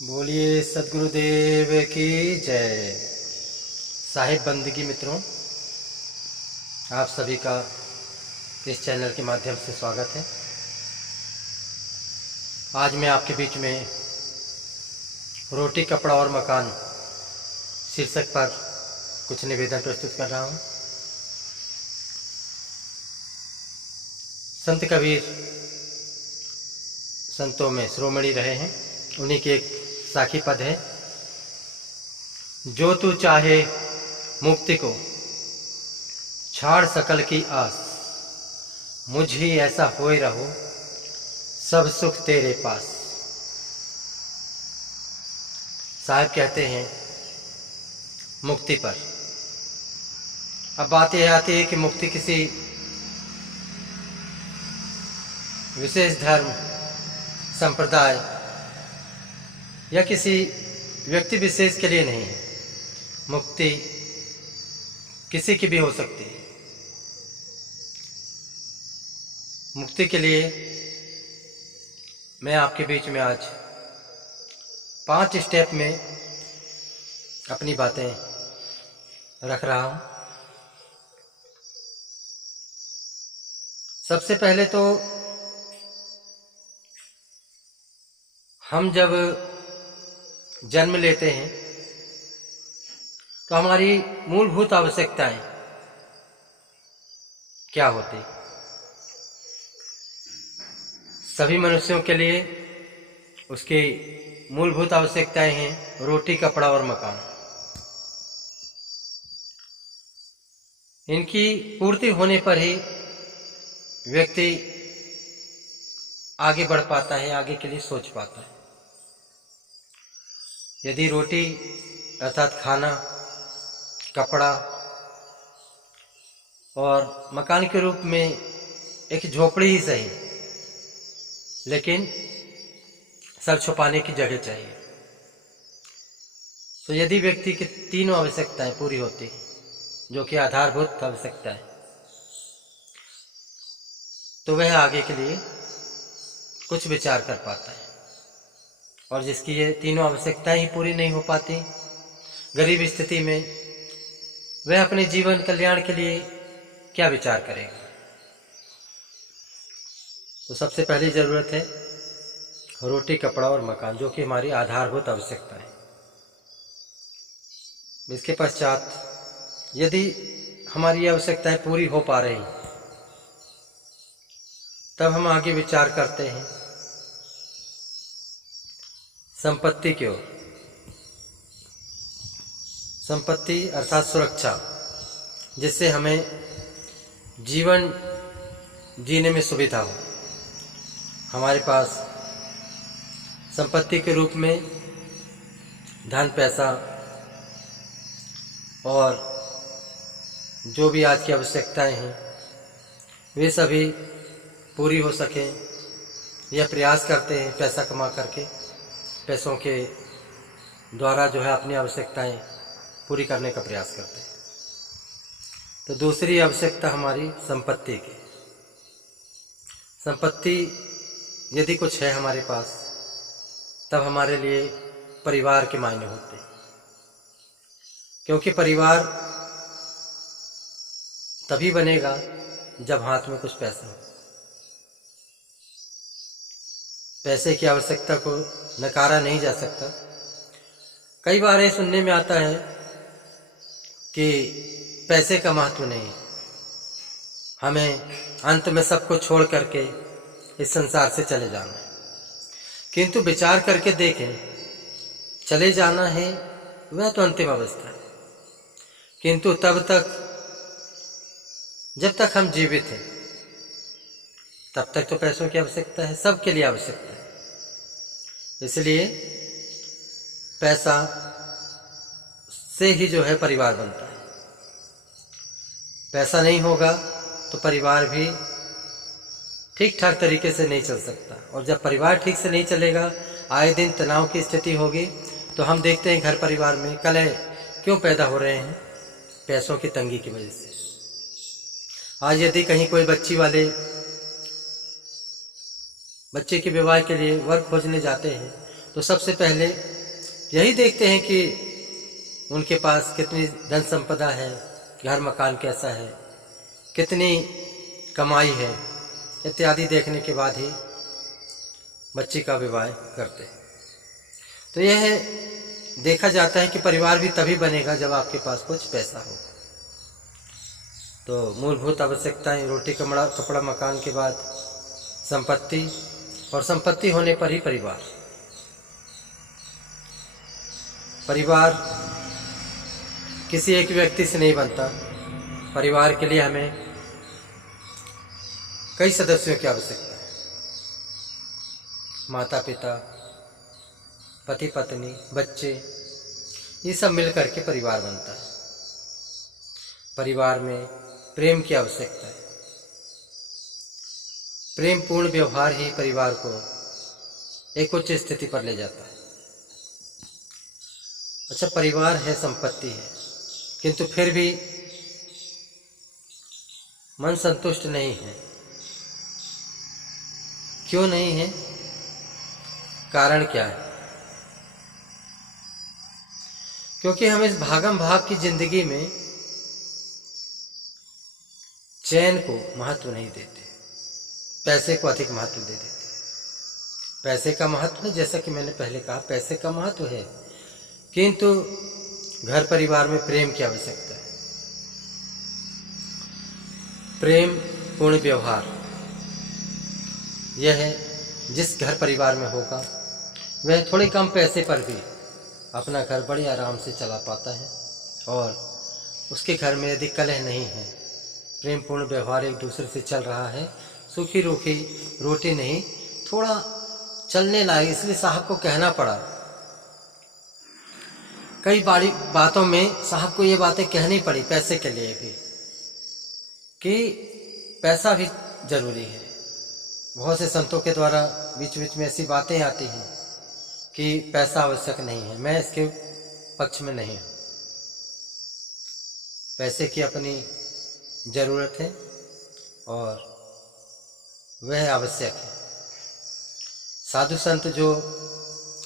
बोलिए सदगुरुदेव की जय। साहिब बंदगी मित्रों, आप सभी का इस चैनल के माध्यम से स्वागत है। आज मैं आपके बीच में रोटी कपड़ा और मकान शीर्षक पर कुछ निवेदन प्रस्तुत कर रहा हूँ। संत कबीर संतों में शिरोमणि रहे हैं, उन्हीं के एक साखी पद है। जो तू चाहे मुक्ति को छाड़ सकल की आस, मुझ ही ऐसा होए रहो सब सुख तेरे पास। साहब कहते हैं मुक्ति पर। अब बात यह आती है कि मुक्ति किसी विशेष धर्म संप्रदाय या किसी व्यक्ति विशेष के लिए नहीं है। मुक्ति किसी की भी हो सकती है। मुक्ति के लिए मैं आपके बीच में आज 5 स्टेप में अपनी बातें रख रहा हूं। सबसे पहले तो हम जब जन्म लेते हैं तो हमारी मूलभूत आवश्यकताएं क्या होती? सभी मनुष्यों के लिए उसकी मूलभूत आवश्यकताएं हैं रोटी कपड़ा और मकान। इनकी पूर्ति होने पर ही व्यक्ति आगे बढ़ पाता है, आगे के लिए सोच पाता है। यदि रोटी अर्थात खाना, कपड़ा और मकान के रूप में एक झोपड़ी ही सही, लेकिन सर छुपाने की जगह चाहिए। तो यदि व्यक्ति की तीनों आवश्यकताएं पूरी होती हैं, जो कि आधारभूत आवश्यकता है, तो वह आगे के लिए कुछ विचार कर पाता है। और जिसकी ये तीनों आवश्यकताएं ही पूरी नहीं हो पाती, गरीब स्थिति में, वह अपने जीवन कल्याण के लिए क्या विचार करेगा? तो सबसे पहली जरूरत है रोटी कपड़ा और मकान, जो कि हमारी आधारभूत आवश्यकता है। इसके पश्चात यदि हमारी आवश्यकताएं पूरी हो पा रही, तब हम आगे विचार करते हैं संपत्ति की ओर। संपत्ति अर्थात सुरक्षा, जिससे हमें जीवन जीने में सुविधा हो। हमारे पास संपत्ति के रूप में धन, पैसा और जो भी आज की आवश्यकताएं हैं, वे सभी पूरी हो सकें, यह प्रयास करते हैं। पैसा कमा करके पैसों के द्वारा जो है अपनी आवश्यकताएं पूरी करने का प्रयास करते हैं। तो दूसरी आवश्यकता हमारी संपत्ति की। संपत्ति यदि कुछ है हमारे पास, तब हमारे लिए परिवार के मायने होते हैं, क्योंकि परिवार तभी बनेगा जब हाथ में कुछ पैसा हो। पैसे की आवश्यकता को नकारा नहीं जा सकता। कई बार ये सुनने में आता है कि पैसे का महत्व नहीं, हमें अंत में सबको छोड़ करके इस संसार से चले जाना है। किंतु विचार करके देखें, चले जाना है वह तो अंतिम अवस्था है, किंतु तब तक, जब तक हम जीवित हैं, तब तक तो पैसों की आवश्यकता है, सबके लिए आवश्यकता है। इसलिए पैसा से ही जो है परिवार बनता है। पैसा नहीं होगा तो परिवार भी ठीक ठाक तरीके से नहीं चल सकता। और जब परिवार ठीक से नहीं चलेगा, आए दिन तनाव की स्थिति होगी, तो हम देखते हैं घर परिवार में कलह क्यों पैदा हो रहे हैं? पैसों की तंगी की वजह से। आज यदि कहीं कोई बच्चे के विवाह के लिए वर खोजने जाते हैं, तो सबसे पहले यही देखते हैं कि उनके पास कितनी धन संपदा है, घर मकान कैसा है, कितनी कमाई है, इत्यादि देखने के बाद ही बच्चे का विवाह करते हैं। तो यह देखा जाता है कि परिवार भी तभी बनेगा जब आपके पास कुछ पैसा हो। तो मूलभूत आवश्यकताएं रोटी कपड़ा मकान के बाद संपत्ति, और संपत्ति होने पर ही परिवार। परिवार किसी एक व्यक्ति से नहीं बनता। परिवार के लिए हमें कई सदस्यों की आवश्यकता है। माता पिता, पति पत्नी, बच्चे, ये सब मिलकर के परिवार बनता है। परिवार में प्रेम की आवश्यकता है। प्रेम पूर्ण व्यवहार ही परिवार को एक उच्च स्थिति पर ले जाता है। अच्छा, परिवार है, संपत्ति है, किंतु फिर भी मन संतुष्ट नहीं है। क्यों नहीं है? कारण क्या है? क्योंकि हम इस भागम भाग की जिंदगी में चैन को महत्व नहीं देते, पैसे को अधिक महत्व दे देते। पैसे का महत्व है, जैसा कि मैंने पहले कहा, पैसे का महत्व है, किंतु घर परिवार में प्रेम की आवश्यकता है। प्रेम पूर्ण व्यवहार, यह है जिस घर परिवार में होगा वह थोड़े कम पैसे पर भी अपना घर बड़े आराम से चला पाता है। और उसके घर में यदि कलह नहीं है, प्रेम पूर्ण व्यवहार एक दूसरे से चल रहा है, सूखी रूखी रोटी नहीं, थोड़ा चलने लायक। इसलिए साहब को कहना पड़ा, कई बड़ी बातों में साहब को ये बातें कहनी पड़ी पैसे के लिए भी, कि पैसा भी जरूरी है। बहुत से संतों के द्वारा बीच बीच में ऐसी बातें आती हैं कि पैसा आवश्यक नहीं है। मैं इसके पक्ष में नहीं हूं। पैसे की अपनी जरूरत है और वह आवश्यक है। साधु संत जो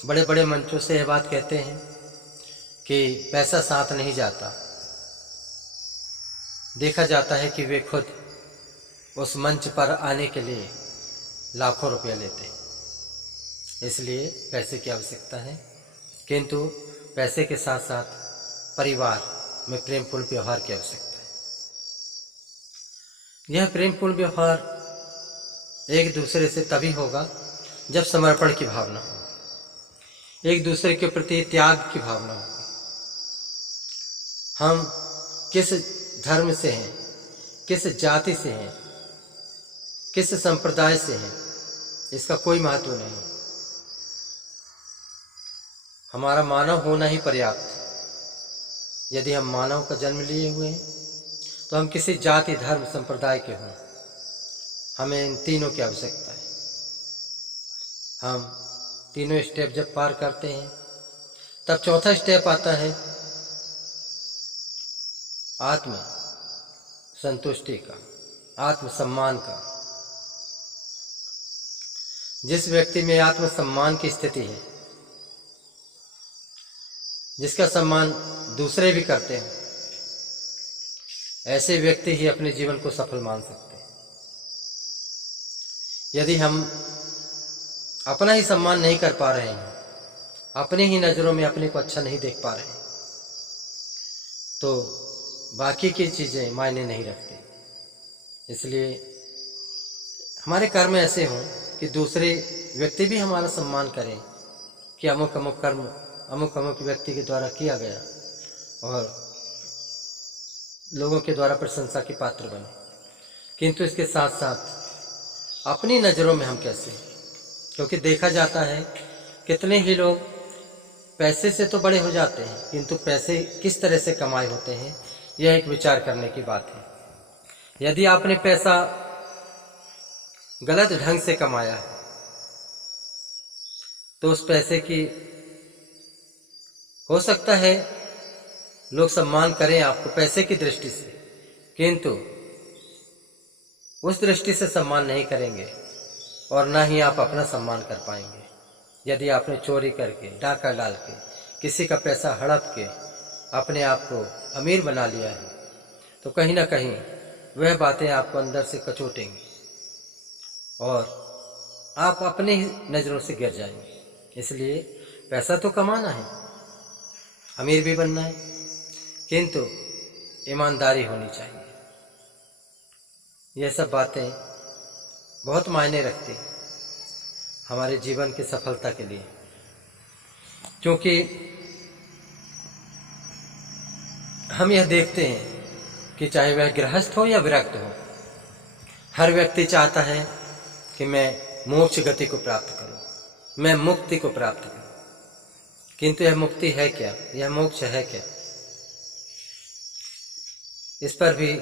बड़े बड़े मंचों से यह बात कहते हैं कि पैसा साथ नहीं जाता, देखा जाता है कि वे खुद उस मंच पर आने के लिए लाखों रुपए लेते। इसलिए पैसे की आवश्यकता है, किंतु पैसे के साथ साथ परिवार में प्रेमपूर्ण व्यवहार की आवश्यकता है। यह प्रेमपूर्ण व्यवहार एक दूसरे से तभी होगा जब समर्पण की भावना हो, एक दूसरे के प्रति त्याग की भावना हो। हम किस धर्म से हैं, किस जाति से हैं, किस संप्रदाय से हैं, इसका कोई महत्व नहीं। हमारा मानव होना ही पर्याप्त है। यदि हम मानव का जन्म लिए हुए हैं तो हम किसी जाति, धर्म, संप्रदाय के हों, हमें इन तीनों की आवश्यकता है। हम तीनों स्टेप जब पार करते हैं तब चौथा स्टेप आता है आत्म संतुष्टि का, आत्मसम्मान का। जिस व्यक्ति में आत्मसम्मान की स्थिति है, जिसका सम्मान दूसरे भी करते हैं, ऐसे व्यक्ति ही अपने जीवन को सफल मान सकते हैं। यदि हम अपना ही सम्मान नहीं कर पा रहे हैं, अपने ही नजरों में अपने को अच्छा नहीं देख पा रहे हैं, तो बाकी की चीजें मायने नहीं रखती। इसलिए हमारे कर्म ऐसे हों कि दूसरे व्यक्ति भी हमारा सम्मान करें कि अमुक अमुक कर्म अमुक अमुक व्यक्ति के द्वारा किया गया, और लोगों के द्वारा प्रशंसा के पात्र बने। किंतु इसके साथ साथ अपनी नजरों में हम कैसे, क्योंकि देखा जाता है कितने ही लोग पैसे से तो बड़े हो जाते हैं, किंतु पैसे किस तरह से कमाए होते हैं, यह एक विचार करने की बात है। यदि आपने पैसा गलत ढंग से कमाया है तो उस पैसे की हो सकता है लोग सम्मान करें आपको पैसे की दृष्टि से, किंतु उस दृष्टि से सम्मान नहीं करेंगे और ना ही आप अपना सम्मान कर पाएंगे। यदि आपने चोरी करके, डाका डाल के किसी का पैसा हड़प के अपने आप को अमीर बना लिया है, तो कहीं ना कहीं वह बातें आपको अंदर से कचोटेंगी और आप अपने ही नज़रों से गिर जाएंगे। इसलिए पैसा तो कमाना है, अमीर भी बनना है, किंतु ईमानदारी होनी चाहिए। यह सब बातें बहुत मायने रखती हमारे जीवन की सफलता के लिए, क्योंकि हम यह देखते हैं कि चाहे वह गृहस्थ हो या विरक्त हो, हर व्यक्ति चाहता है कि मैं मोक्ष गति को प्राप्त करूं, मैं मुक्ति को प्राप्त करूं। किंतु यह मुक्ति है क्या, यह मोक्ष है क्या, इस पर भी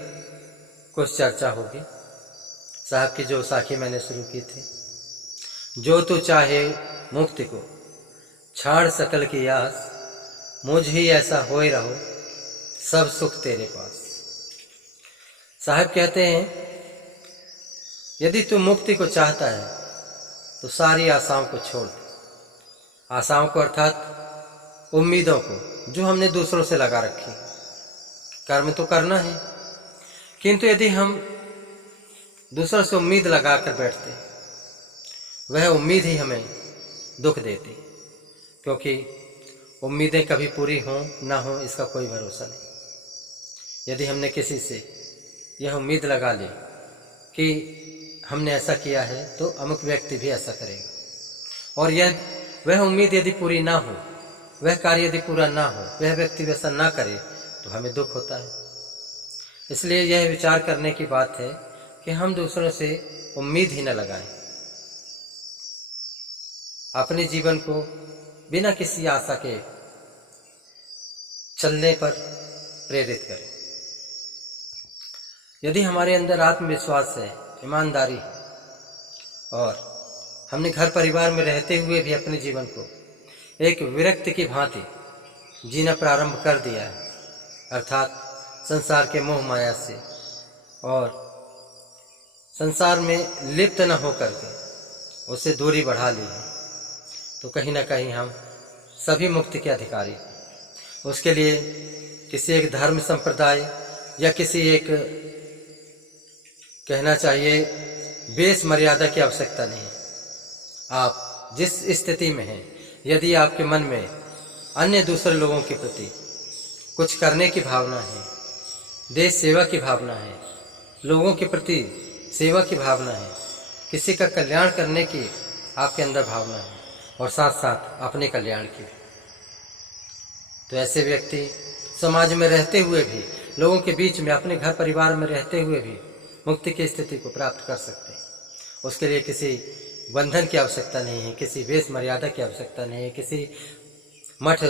कुछ चर्चा होगी। साहब की जो साखी मैंने शुरू की थी, जो तू चाहे मुक्ति को छाड़ सकल की आस, मुझ ही ऐसा होए रहो सब सुख तेरे पास। साहब कहते हैं यदि तू मुक्ति को चाहता है तो सारी आशाओं को छोड़ दे। आशाओं को अर्थात उम्मीदों को जो हमने दूसरों से लगा रखी। कर्म तो करना है, किंतु यदि हम दूसरों से उम्मीद लगा कर बैठते, वह उम्मीद ही हमें दुख देती, क्योंकि उम्मीदें कभी पूरी हों ना हो इसका कोई भरोसा नहीं। यदि हमने किसी से यह उम्मीद लगा ली कि हमने ऐसा किया है तो अमुक व्यक्ति भी ऐसा करेगा, और वह उम्मीद यदि पूरी ना हो, वह कार्य यदि पूरा ना हो, वह व्यक्ति वैसा ना करे, तो हमें दुख होता है। इसलिए यह विचार करने की बात है कि हम दूसरों से उम्मीद ही न लगाएं, अपने जीवन को बिना किसी आशा के चलने पर प्रेरित करें। यदि हमारे अंदर आत्मविश्वास है, ईमानदारी है, और हमने घर परिवार में रहते हुए भी अपने जीवन को एक विरक्त की भांति जीना प्रारंभ कर दिया है, अर्थात संसार के मोह माया से और संसार में लिप्त न होकर के उससे दूरी बढ़ा ली है, तो कहीं ना कहीं हम सभी मुक्ति के अधिकारी हैं। उसके लिए किसी एक धर्म संप्रदाय या किसी एक, कहना चाहिए, बेस मर्यादा की आवश्यकता नहीं। आप जिस स्थिति में हैं, यदि आपके मन में अन्य दूसरे लोगों के प्रति कुछ करने की भावना है, देश सेवा की भावना है, लोगों के प्रति सेवा की भावना है, किसी का कल्याण करने की आपके अंदर भावना है, और साथ साथ अपने कल्याण की, तो ऐसे व्यक्ति समाज में रहते हुए भी, लोगों के बीच में, अपने घर परिवार में रहते हुए भी मुक्ति की स्थिति को प्राप्त कर सकते हैं। उसके लिए किसी बंधन की आवश्यकता नहीं है, किसी वेश मर्यादा की आवश्यकता नहीं है, किसी मठ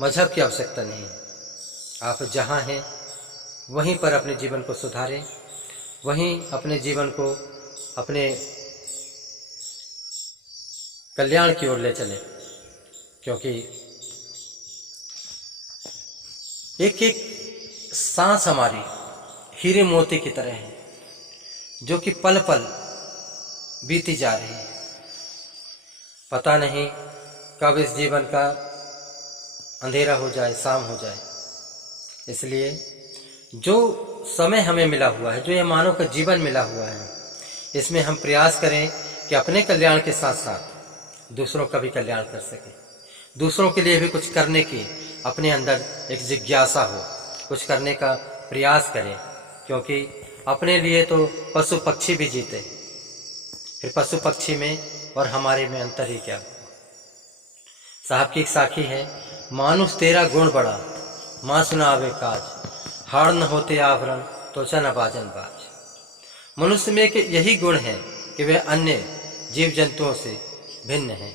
मजहब की आवश्यकता नहीं है। आप जहाँ हैं वहीं पर अपने जीवन को सुधारें, वहीं अपने जीवन को अपने कल्याण की ओर ले चलें, क्योंकि एक एक सांस हमारी हीरे मोती की तरह है, जो कि पल पल बीती जा रही है। पता नहीं कब इस जीवन का अंधेरा हो जाए, शाम हो जाए। इसलिए जो समय हमें मिला हुआ है, जो ये मानव का जीवन मिला हुआ है, इसमें हम प्रयास करें कि अपने कल्याण के साथ साथ दूसरों का भी कल्याण कर सकें, दूसरों के लिए भी कुछ करने की अपने अंदर एक जिज्ञासा हो, कुछ करने का प्रयास करें, क्योंकि अपने लिए तो पशु पक्षी भी जीते, फिर पशु पक्षी में और हमारे में अंतर ही क्या। साहब की एक साखी है, मानुष तेरा गुण बड़ा, माँ सुनावे काज, हाड़ न होते आवरण तो न बाजन बाज। मनुष्य में एक यही गुण है कि वह अन्य जीव जंतुओं से भिन्न है,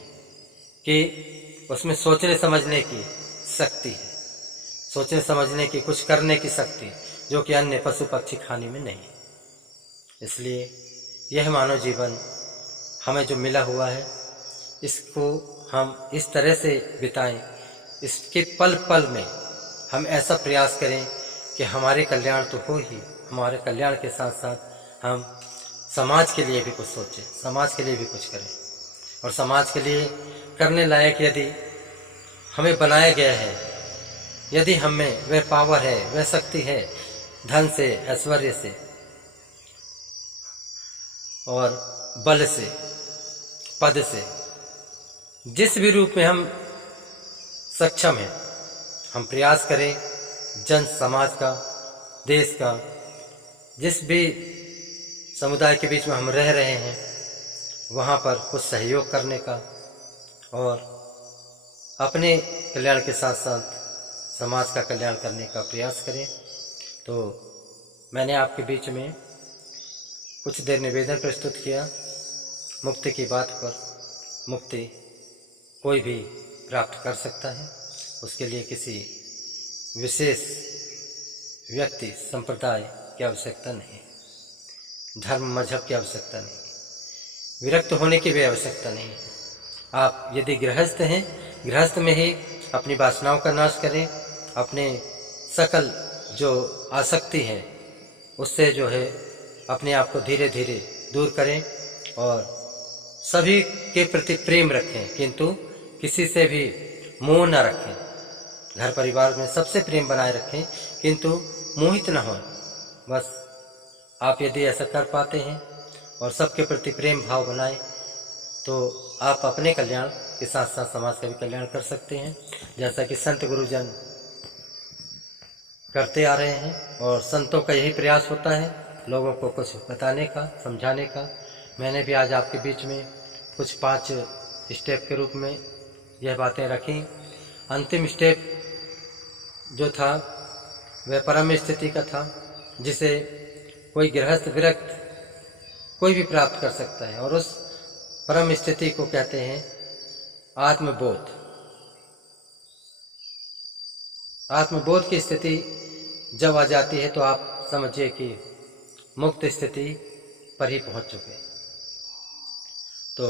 कि उसमें सोचने समझने की शक्ति है, सोचने समझने की, कुछ करने की शक्ति, जो कि अन्य पशु पक्षी खाने में नहीं। इसलिए यह मानव जीवन हमें जो मिला हुआ है, इसको हम इस तरह से बिताएं, इसके पल पल में हम ऐसा प्रयास करें कि हमारे कल्याण तो हो ही, हमारे कल्याण के साथ साथ हम समाज के लिए भी कुछ सोचें, समाज के लिए भी कुछ करें। और समाज के लिए करने लायक यदि हमें बनाया गया है, यदि हम में वह पावर है, वह शक्ति है, धन से, ऐश्वर्य से और बल से, पद से, जिस भी रूप में हम सक्षम हैं, हम प्रयास करें जन समाज का, देश का, जिस भी समुदाय के बीच में हम रह रहे हैं वहाँ पर कुछ सहयोग करने का और अपने कल्याण के साथ साथ समाज का कल्याण करने का प्रयास करें। तो मैंने आपके बीच में कुछ देर निवेदन प्रस्तुत किया मुक्ति की बात पर। मुक्ति कोई भी प्राप्त कर सकता है, उसके लिए किसी विशेष व्यक्ति संप्रदाय की आवश्यकता नहीं, धर्म मजहब की आवश्यकता नहीं, विरक्त होने की भी आवश्यकता नहीं है। आप यदि गृहस्थ हैं, गृहस्थ में ही अपनी वासनाओं का नाश करें, अपने सकल जो आसक्ति है उससे जो है अपने आप को धीरे धीरे दूर करें और सभी के प्रति प्रेम रखें, किंतु किसी से भी मोह न रखें। घर परिवार में सबसे प्रेम बनाए रखें किंतु मोहित न हो। बस आप यदि ऐसा कर पाते हैं और सबके प्रति प्रेम भाव बनाए तो आप अपने कल्याण के साथ साथ समाज का भी कल्याण कर सकते हैं, जैसा कि संत गुरुजन करते आ रहे हैं। और संतों का यही प्रयास होता है लोगों को कुछ बताने का, समझाने का। मैंने भी आज आपके बीच में कुछ 5 स्टेप के रूप में यह बातें रखी। अंतिम स्टेप जो था वह परम स्थिति का था, जिसे कोई गृहस्थ विरक्त कोई भी प्राप्त कर सकता है, और उस परम स्थिति को कहते हैं आत्मबोध। आत्मबोध की स्थिति जब आ जाती है तो आप समझिए कि मुक्त स्थिति पर ही पहुंच चुके। तो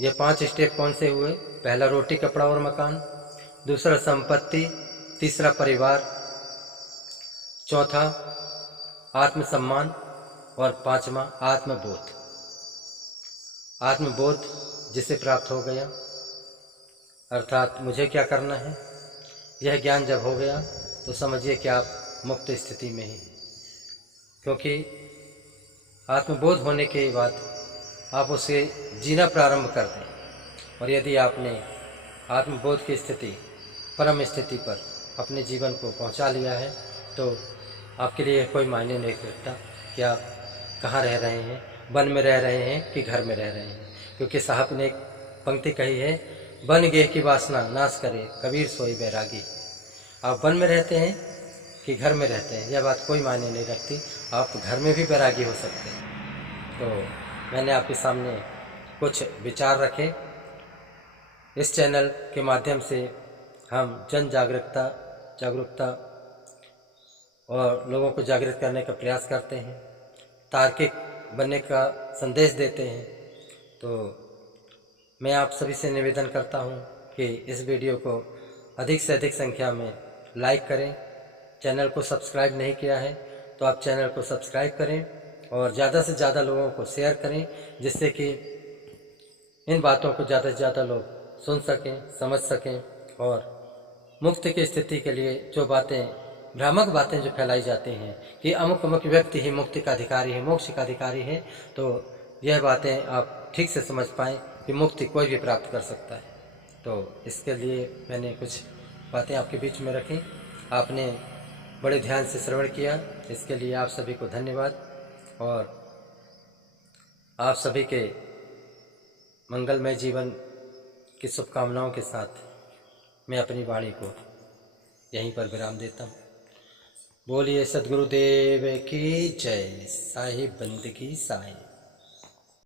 ये 5 स्टेप कौन से हुए? पहला रोटी कपड़ा और मकान, दूसरा संपत्ति, तीसरा परिवार, चौथा आत्मसम्मान और 5वां आत्मबोध। आत्मबोध जिसे प्राप्त हो गया, अर्थात मुझे क्या करना है, यह ज्ञान जब हो गया तो समझिए कि आप मुक्त स्थिति में ही हैं, क्योंकि आत्मबोध होने के बाद आप उसे जीना प्रारंभ कर दें। और यदि आपने आत्मबोध की स्थिति, परम स्थिति पर अपने जीवन को पहुंचा लिया है तो आपके लिए कोई मायने नहीं रखता कि आप कहाँ रह रहे हैं, वन में रह रहे हैं कि घर में रह रहे हैं। क्योंकि साहब ने एक पंक्ति कही है, बन गेह की वासना नाश करे कबीर सोई बैरागी। आप वन में रहते हैं कि घर में रहते हैं, यह बात कोई मायने नहीं रखती, आप घर में भी बैरागी हो सकते हैं। तो मैंने आपके सामने कुछ विचार रखे। इस चैनल के माध्यम से हम जन जागरूकता और लोगों को जागृत करने का प्रयास करते हैं, तार्किक बनने का संदेश देते हैं। तो मैं आप सभी से निवेदन करता हूं कि इस वीडियो को अधिक से अधिक संख्या में लाइक करें। चैनल को सब्सक्राइब नहीं किया है तो आप चैनल को सब्सक्राइब करें और ज़्यादा से ज़्यादा लोगों को शेयर करें, जिससे कि इन बातों को ज़्यादा से ज़्यादा लोग सुन सकें, समझ सकें। और मुक्ति की स्थिति के लिए जो बातें, भ्रामक बातें जो फैलाई जाती हैं कि अमुक अमुक व्यक्ति ही मुक्ति का अधिकारी है, मोक्ष का अधिकारी है, तो यह बातें आप ठीक से समझ पाएँ कि मुक्ति कोई भी प्राप्त कर सकता है। तो इसके लिए मैंने कुछ बातें आपके बीच में रखी, आपने बड़े ध्यान से श्रवण किया, इसके लिए आप सभी को धन्यवाद। और आप सभी के मंगलमय जीवन की शुभकामनाओं के साथ मैं अपनी वाणी को यहीं पर विराम देता हूँ। बोलिए सद्गुरुदेव की जय। साहिब बंदगी साहिब।